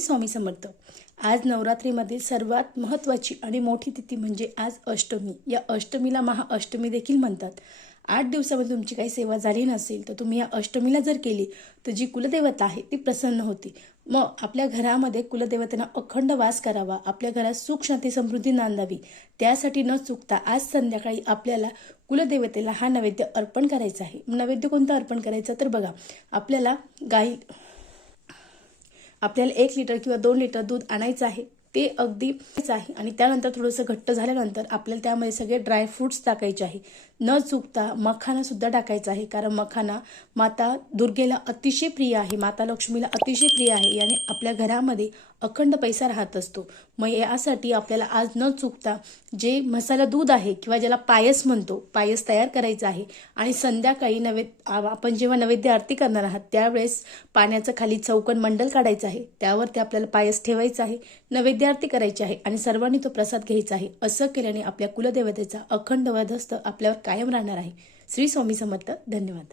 स्वामी समर्थ. आज नवरात्रीमधील सर्वात महत्त्वाची आणि मोठी तिथी म्हणजे आज अष्टमी. या अष्टमीला महाअष्टमी देखील म्हणतात. आठ दिवसामध्ये तुमची काही सेवा झाली नसेल तर तुम्ही या अष्टमीला जर केली तर जी कुलदेवता आहे ती प्रसन्न होती. मग आपल्या घरामध्ये कुलदेवतेनं अखंड वास करावा आपल्या घरात सुख शांती समृद्धी नांदावी. त्यासाठी न चुकता आज संध्याकाळी आपल्याला कुलदेवतेला हा नैवेद्य अर्पण करायचा आहे. नैवेद्य कोणतं अर्पण करायचं तर बघा आपल्याला गाई आपल्याला एक लिटर किंवा दोन लिटर दूध आणायचं आहे. ते अगदी आहे. आणि त्यानंतर थोडंसं घट्ट झाल्यानंतर आपल्याला त्यामध्ये सगळे ड्रायफ्रुट्स टाकायचे आहे. न चुकता मखाना सुद्धा टाकायचा आहे. कारण मखाना माता दुर्गेला अतिशय प्रिय आहे. माता लक्ष्मीला अतिशय प्रिय आहे. याने आपल्या घरामध्ये अखंड पैसा राहत असतो. मग यासाठी आपल्याला आज न चुकता जे मसाला दूध आहे किंवा ज्याला पायस म्हणतो पायस तयार करायचा आहे. आणि संध्याकाळी नैवेद आपण जेव्हा नैवेद्य आरती करणार आहात त्यावेळेस पाण्याचं खाली चौकन मंडल काढायचं आहे. त्यावरती आपल्याला पायस ठेवायचा आहे. नैवेद्य आरती करायची आहे आणि सर्वांनी तो प्रसाद घ्यायचा आहे असं केल्याने आपल्या कुलदेवतेचा अखंड वधस्त आपल्यावर कायम राहणार आहे. श्री स्वामी समर्थ धन्यवाद.